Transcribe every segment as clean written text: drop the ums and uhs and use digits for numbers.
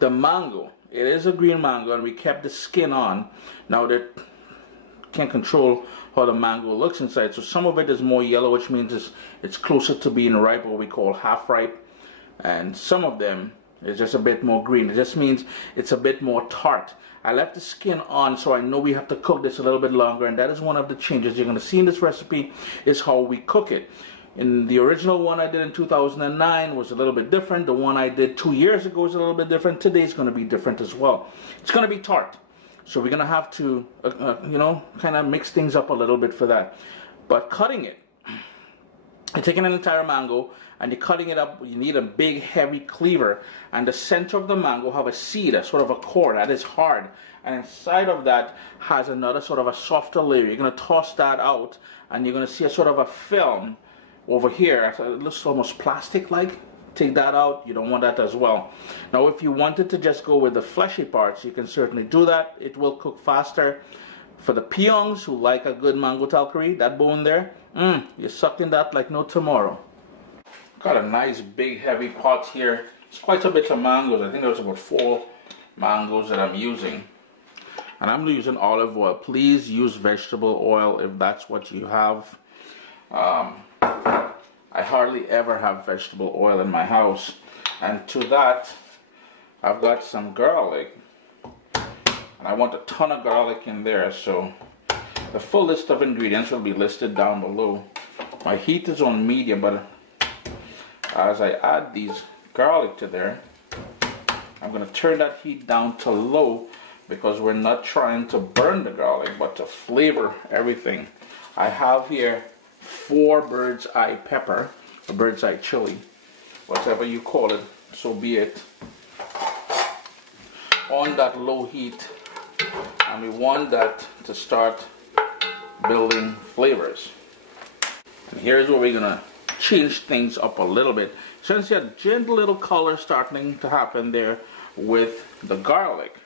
The mango, it is a green mango, and we kept the skin on. Now that can't control how the mango looks inside, so some of it is more yellow, which means it's closer to being ripe, what we call half ripe, and some of them is just a bit more green. It just means it's a bit more tart. I left the skin on, so I know we have to cook this a little bit longer, and that is one of the changes you're going to see in this recipe, is how we cook it. In the original one I did in 2009 was a little bit different. The one I did 2 years ago is a little bit different. Today's going to be different as well. It's going to be tart, so we're going to have to, you know, kind of mix things up a little bit for that. But cutting it, you're taking an entire mango and you're cutting it up. You need a big heavy cleaver, and the center of the mango have a seed, a sort of a core that is hard, and inside of that has another sort of a softer layer. You're going to toss that out, and you're going to see a sort of a film over here. It looks almost plastic like. Take that out. You don't want that as well. Now if you wanted to just go with the fleshy parts, you can certainly do that. It will cook faster. For the peons who like a good mango talkari, that bone there, you're sucking that like no tomorrow. Got a nice big heavy pot here. It's quite a bit of mangoes. I think there's about 4 mangoes that I'm using. And I'm using olive oil. Please use vegetable oil if that's what you have. I hardly ever have vegetable oil in my house. And to that, I've got some garlic. And I want a ton of garlic in there, so the full list of ingredients will be listed down below. My heat is on medium, but as I add these garlic to there, I'm going to turn that heat down to low, because we're not trying to burn the garlic but to flavor everything. I have here 4 bird's eye pepper, or bird's eye chili, whatever you call it, so be it, on that low heat, and we want that to start building flavors. And here's where we're gonna change things up a little bit. Since you have gentle little color starting to happen there with the garlic,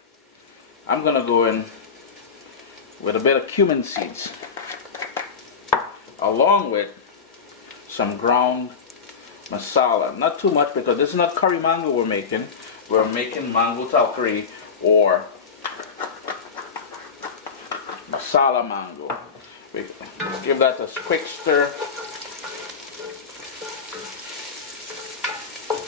I'm gonna go in with a bit of cumin seeds, along with some ground masala. Not too much, because this is not curry mango we're making. We're making mango talkari, or masala mango. We give that a quick stir.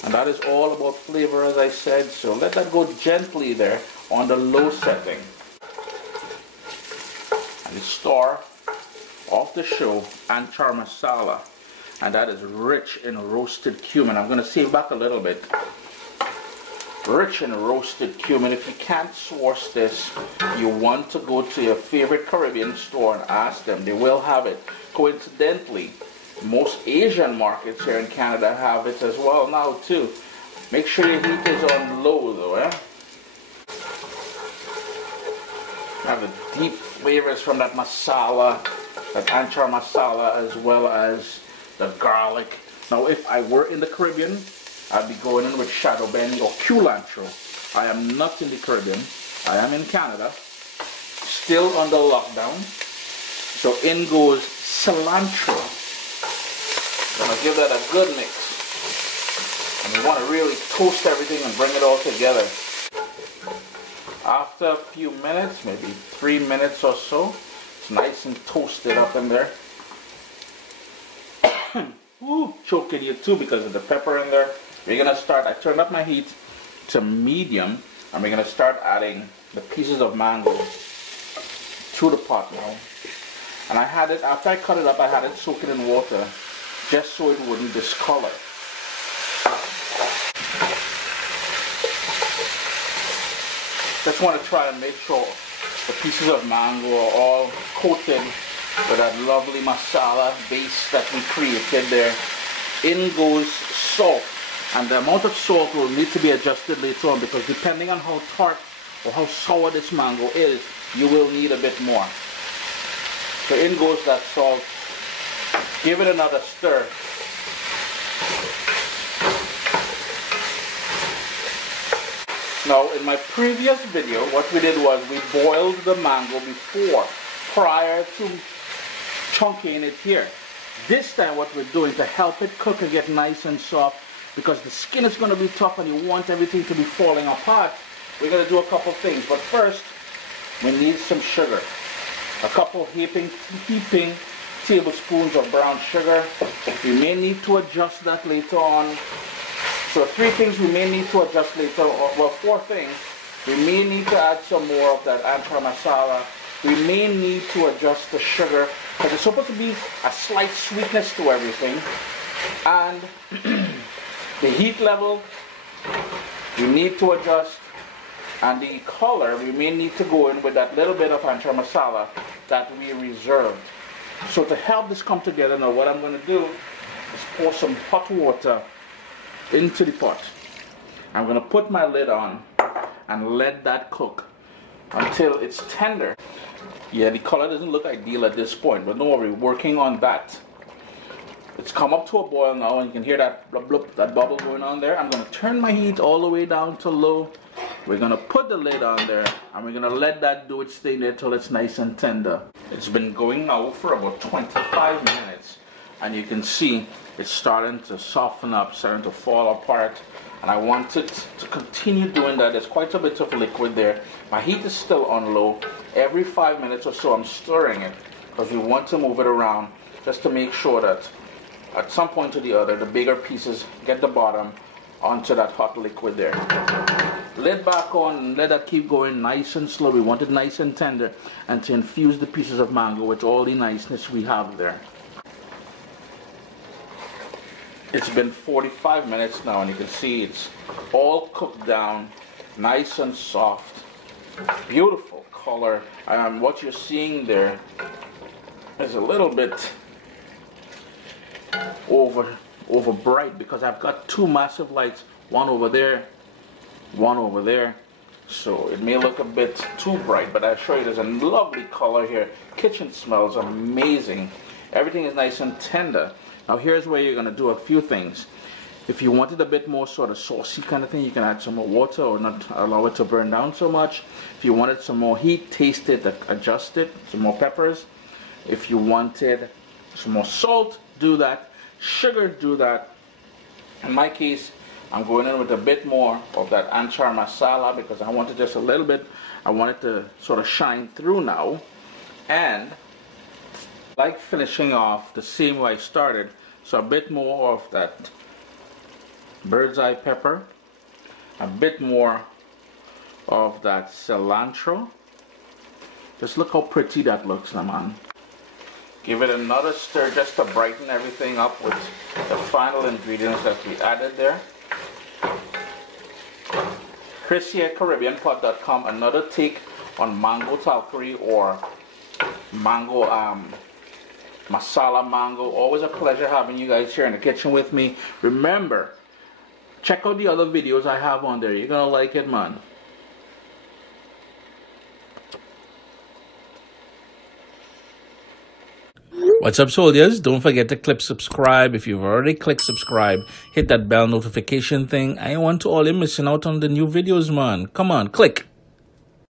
And that is all about flavor, as I said, so let that go gently there on the low setting. And the star of the show, anchar masala, and that is rich in roasted cumin. I'm going to save back a little bit. Rich in roasted cumin. If you can't source this, you want to go to your favorite Caribbean store and ask them. They will have it. Coincidentally, most Asian markets here in Canada have it as well now too. Make sure your heat is on low though, Have the deep flavors from that masala, that anchar masala, as well as the garlic. Now if I were in the Caribbean, I'd be going in with shadow benny or cilantro. I am not in the Caribbean. I am in Canada, still under lockdown. So in goes cilantro. I'm going to give that a good mix. And we want to really toast everything and bring it all together. After a few minutes, maybe 3 minutes or so, it's nice and toasted up in there. Ooh, choking you too because of the pepper in there. We're going to start, I turned up my heat to medium, and we're going to start adding the pieces of mango to the pot now. And I had it, after I cut it up, I had it soak it in water, just so it wouldn't discolor. Just want to try and make sure the pieces of mango are all coated with that lovely masala base that we created there. In goes salt, and the amount of salt will need to be adjusted later on, because depending on how tart or how sour this mango is, you will need a bit more. So in goes that salt. Give it another stir. Now in my previous video, what we did was we boiled the mango before, prior to chunking it here. This time what we're doing to help it cook and get nice and soft, because the skin is going to be tough and you want everything to be falling apart, we're going to do a couple things. But first, we need some sugar. A couple heaping tablespoons of brown sugar. We may need to adjust that later on. So 3 things we may need to adjust later on. Well, 4 things. We may need to add some more of that anchar masala. We may need to adjust the sugar because there's supposed to be a slight sweetness to everything. And the heat level, we need to adjust. And the color, we may need to go in with that little bit of anchar masala that we reserved. So to help this come together, now what I'm going to do is pour some hot water into the pot. I'm going to put my lid on and let that cook until it's tender. Yeah, the color doesn't look ideal at this point, but don't worry, working on that. It's come up to a boil now, and you can hear that blub blub, that bubble going on there. I'm going to turn my heat all the way down to low. We're going to put the lid on there, and we're going to let that do its thing there till it's nice and tender. It's been going now for about 25 minutes, and you can see it's starting to soften up, starting to fall apart, and I want it to continue doing that. There's quite a bit of liquid there. My heat is still on low. Every 5 minutes or so I'm stirring it because we want to move it around just to make sure that at some point or the other the bigger pieces get the bottom onto that hot liquid there. Lid back on and let that keep going nice and slow. We want it nice and tender and to infuse the pieces of mango with all the niceness we have there. It's been 45 minutes now, and you can see it's all cooked down, nice and soft. Beautiful color. What you're seeing there is a little bit over bright because I've got 2 massive lights, one over there, one over there. So it may look a bit too bright, but I'll show you there's a lovely color here. Kitchen smells amazing. Everything is nice and tender. Now here's where you're going to do a few things. If you wanted a bit more sort of saucy kind of thing, you can add some more water or not allow it to burn down so much. If you wanted some more heat, taste it, adjust it, some more peppers. If you wanted some more salt, do that. Sugar, do that. In my case, I'm going in with a bit more of that anchar masala because I wanted just a little bit. I want it to sort of shine through now. And I like finishing off the same way I started. So a bit more of that bird's eye pepper, a bit more of that cilantro. Just look how pretty that looks now, man. Give it another stir just to brighten everything up with the final ingredients that we added there. Chris here, CaribbeanPot.com. Another take on Mango Talkari or mango masala mango. Always a pleasure having you guys here in the kitchen with me. Remember, check out the other videos I have on there. You're gonna like it, man. What's up, soldiers? Don't forget to click subscribe. If you've already clicked subscribe, hit that bell notification thing. I want to all you missing out on the new videos, man. Come on, click.